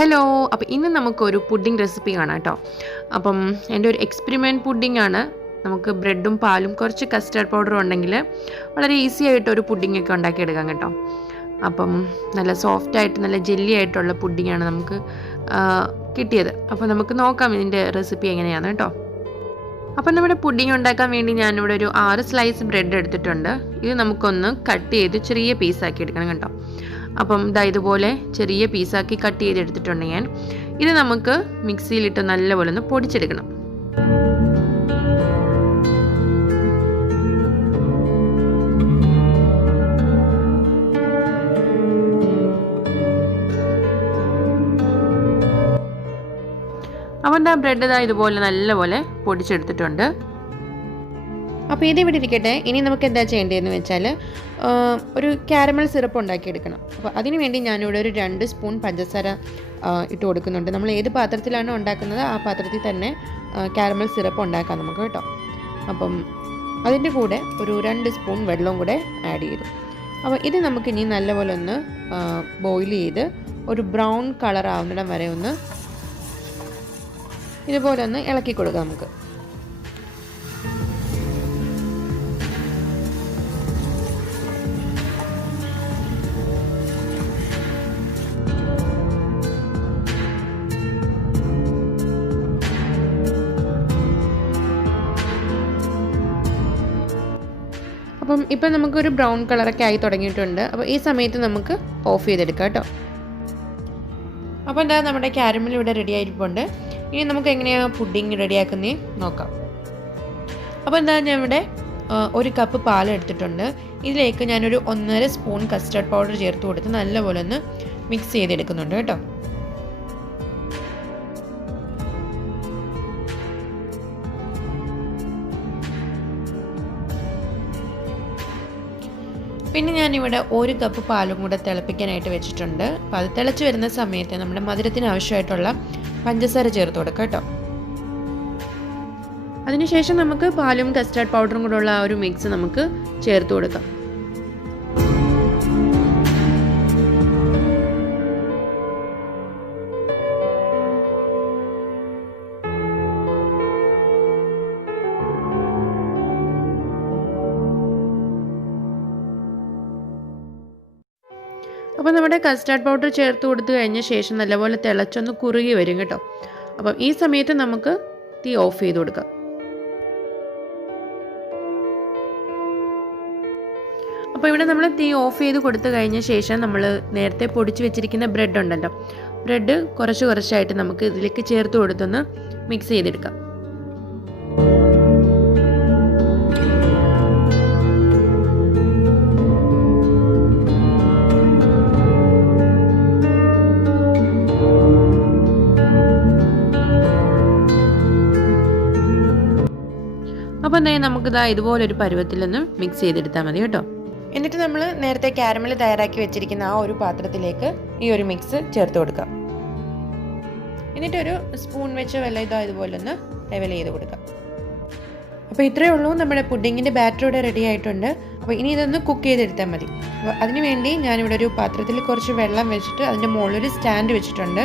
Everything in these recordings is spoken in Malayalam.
ഹലോ, അപ്പോൾ ഇന്ന് നമുക്കൊരു പുഡിംഗ് റെസിപ്പി കാണാം കേട്ടോ. അപ്പം എൻ്റെ ഒരു എക്സ്പെരിമെൻറ്റ് പുഡിംഗ് ആണ്. നമുക്ക് ബ്രെഡും പാലും കുറച്ച് കസ്റ്റർഡ് പൗഡറും ഉണ്ടെങ്കിൽ വളരെ ഈസി ആയിട്ട് ഒരു പുഡിങ്ങൊക്കെ ഉണ്ടാക്കിയെടുക്കാം കേട്ടോ. അപ്പം നല്ല സോഫ്റ്റായിട്ട് നല്ല ജെല്ലി ആയിട്ടുള്ള പുഡിങ്ങാണ് നമുക്ക് കിട്ടിയത്. അപ്പോൾ നമുക്ക് നോക്കാം ഇതിൻ്റെ റെസിപ്പി എങ്ങനെയാണ് കേട്ടോ. അപ്പം നമ്മുടെ പുഡിംഗ് ഉണ്ടാക്കാൻ വേണ്ടി ഞാനിവിടെ ഒരു 6 സ്ലൈസ് ബ്രെഡ് എടുത്തിട്ടുണ്ട്. ഇത് നമുക്കൊന്ന് കട്ട് ചെയ്ത് ചെറിയ പീസാക്കി എടുക്കണം കേട്ടോ. അപ്പം ഇതുപോലെ ചെറിയ പീസാക്കി കട്ട് ചെയ്തെടുത്തിട്ടുണ്ട് ഞാൻ. ഇത് നമുക്ക് മിക്സിയിലിട്ട് നല്ലപോലെ ഒന്ന് പൊടിച്ചെടുക്കണം. അപ്പം ബ്രെഡ് ഇതുപോലെ നല്ലപോലെ പൊടിച്ചെടുത്തിട്ടുണ്ട്. അപ്പോൾ ഇതിവിടെ ഇരിക്കട്ടെ. ഇനി നമുക്ക് എന്താ ചെയ്യേണ്ടതെന്ന് വെച്ചാൽ ഒരു കാരമൽ സിറപ്പ് ഉണ്ടാക്കിയെടുക്കണം. അപ്പോൾ അതിന് വേണ്ടി ഞാനിവിടെ ഒരു 2 സ്പൂൺ പഞ്ചസാര ഇട്ട് കൊടുക്കുന്നുണ്ട്. നമ്മൾ ഏത് പാത്രത്തിലാണോ ഉണ്ടാക്കുന്നത് ആ പാത്രത്തിൽ തന്നെ കാരമൽ സിറപ്പ് ഉണ്ടാക്കാം നമുക്ക് കേട്ടോ. അപ്പം അതിൻ്റെ കൂടെ ഒരു 2 സ്പൂൺ വെള്ളവും കൂടെ ആഡ് ചെയ്തു. അപ്പോൾ ഇത് നമുക്കിനി നല്ലപോലെ ഒന്ന് ബോയിൽ ചെയ്ത് ഒരു ബ്രൗൺ കളർ ആവുന്നിടം വരെ ഒന്ന് ഇതുപോലെ ഒന്ന് ഇളക്കി കൊടുക്കാം നമുക്ക്. അപ്പം ഇപ്പം നമുക്കൊരു ബ്രൗൺ കളറൊക്കെ ആയി തുടങ്ങിയിട്ടുണ്ട്. അപ്പോൾ ഈ സമയത്ത് നമുക്ക് ഓഫ് ചെയ്തെടുക്കാം കേട്ടോ. അപ്പോൾ നമ്മുടെ കാരമൽ ഇവിടെ റെഡി ആയിരിപ്പുണ്ട്. ഇനി നമുക്ക് എങ്ങനെയാണ് പുഡിംഗ് റെഡിയാക്കുന്നേ നോക്കാം. അപ്പോൾ ഞാൻ ഇവിടെ 1 കപ്പ് പാൽ എടുത്തിട്ടുണ്ട്. ഇതിലേക്ക് ഞാനൊരു 1.5 സ്പൂൺ കസ്റ്റർഡ് പൗഡർ ചേർത്ത് കൊടുത്ത് നല്ലപോലെ ഒന്ന് മിക്സ് ചെയ്തെടുക്കുന്നുണ്ട് കേട്ടോ. പിന്നെ ഞാനിവിടെ 1 കപ്പ് പാലും കൂടെ തിളപ്പിക്കാനായിട്ട് വെച്ചിട്ടുണ്ട്. അപ്പോൾ അത് തിളച്ച് വരുന്ന സമയത്ത് നമ്മുടെ മധുരത്തിന് ആവശ്യമായിട്ടുള്ള പഞ്ചസാര ചേർത്ത് കൊടുക്കാം കേട്ടോ. അതിനുശേഷം നമുക്ക് പാലും കസ്റ്റർഡ് പൗഡറും കൂടെ ഉള്ള ആ ഒരു മിക്സ് നമുക്ക് ചേർത്ത് കൊടുക്കാം. അപ്പോൾ നമ്മുടെ കസ്റ്റർഡ് പൗഡർ ചേർത്ത് കൊടുത്തു കഴിഞ്ഞ ശേഷം നല്ലപോലെ തിളച്ചൊന്ന് കുറുകി വരും കേട്ടോ. അപ്പം ഈ സമയത്ത് നമുക്ക് തീ ഓഫ് ചെയ്ത് കൊടുക്കാം. അപ്പോൾ ഇവിടെ നമ്മൾ തീ ഓഫ് ചെയ്ത് കൊടുത്തു കഴിഞ്ഞ ശേഷം നമ്മൾ നേരത്തെ പൊടിച്ച് വെച്ചിരിക്കുന്ന ബ്രെഡ് ഉണ്ടല്ലോ, ബ്രെഡ് കുറച്ചായിട്ട് നമുക്ക് ഇതിലേക്ക് ചേർത്ത് കൊടുത്തൊന്ന് മിക്സ് ചെയ്തെടുക്കാം. അപ്പം നമുക്ക് ഇതുപോലൊരു പരുവത്തിൽ നിന്ന് മിക്സ് ചെയ്തെടുത്താൽ മതി കേട്ടോ. എന്നിട്ട് നമ്മൾ നേരത്തെ കാരമൽ തയ്യാറാക്കി വെച്ചിരിക്കുന്ന ആ ഒരു പാത്രത്തിലേക്ക് ഈ ഒരു മിക്സ് ചേർത്ത് കൊടുക്കാം. എന്നിട്ടൊരു സ്പൂൺ വെച്ച് വെള്ളം ഇതുപോലെ ഒന്ന് ലെവൽ ചെയ്ത് കൊടുക്കാം. അപ്പോൾ ഇത്രയേ ഉള്ളൂ, നമ്മുടെ പുഡിങ്ങിൻ്റെ ബാറ്റർ ഇവിടെ റെഡി ആയിട്ടുണ്ട്. അപ്പോൾ ഇനി ഇതൊന്ന് കുക്ക് ചെയ്തെടുത്താൽ മതി. അപ്പോൾ അതിനുവേണ്ടി ഞാനിവിടെ ഒരു പാത്രത്തിൽ കുറച്ച് വെള്ളം വെച്ചിട്ട് അതിൻ്റെ മുകളിലൊരു സ്റ്റാൻഡ് വെച്ചിട്ടുണ്ട്.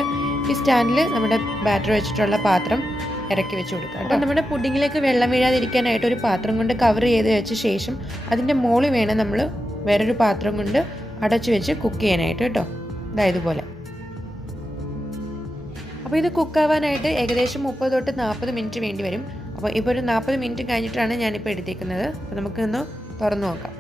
ഈ സ്റ്റാൻഡിൽ നമ്മുടെ ബാറ്റർ വെച്ചിട്ടുള്ള പാത്രം ഇറക്കി വെച്ച് കൊടുക്കുക. അപ്പോൾ നമ്മുടെ പുഡിങ്ങിലേക്ക് വെള്ളം വീഴാതിരിക്കാനായിട്ട് ഒരു പാത്രം കൊണ്ട് കവർ ചെയ്ത് വെച്ച ശേഷം അതിൻ്റെ മുകളിൽ വേണം നമ്മൾ വേറൊരു പാത്രം കൊണ്ട് അടച്ചു വെച്ച് കുക്ക് ചെയ്യാനായിട്ട് കേട്ടോ. ഇതുപോലെ. അപ്പോൾ ഇത് കുക്കാവാനായിട്ട് ഏകദേശം 30 തൊട്ട് 40 മിനിറ്റ് വേണ്ടി വരും. അപ്പോൾ ഇപ്പോൾ ഒരു 40 മിനിറ്റ് കഴിഞ്ഞിട്ടാണ് ഞാനിപ്പോൾ എടുത്തേക്കുന്നത്. അപ്പോൾ നമുക്കൊന്ന് തുറന്നു നോക്കാം.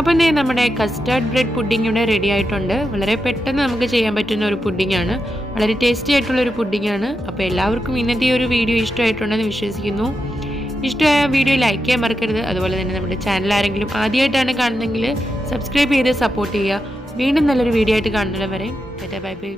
അപ്പം നമ്മുടെ കസ്റ്റർഡ് ബ്രെഡ് പുഡിംഗ് ഇവിടെ റെഡി ആയിട്ടുണ്ട്. വളരെ പെട്ടെന്ന് നമുക്ക് ചെയ്യാൻ പറ്റുന്ന ഒരു പുഡിംഗാണ്, വളരെ ടേസ്റ്റി ആയിട്ടുള്ളൊരു പുഡിംഗാണ്. അപ്പോൾ എല്ലാവർക്കും ഇന്നത്തെ ഒരു വീഡിയോ ഇഷ്ടമായിട്ടുണ്ടെന്ന് വിശ്വസിക്കുന്നു. ഇഷ്ടമായ വീഡിയോ ലൈക്ക് ചെയ്യാൻ മറക്കരുത്. അതുപോലെ തന്നെ നമ്മുടെ ചാനൽ ആരെങ്കിലും ആദ്യമായിട്ടാണ് കാണുന്നതെങ്കിൽ സബ്സ്ക്രൈബ് ചെയ്ത് സപ്പോർട്ട് ചെയ്യുക. വീണ്ടും നല്ലൊരു വീഡിയോ ആയിട്ട് കാണുന്നത് വരെ ബൈ ബൈ.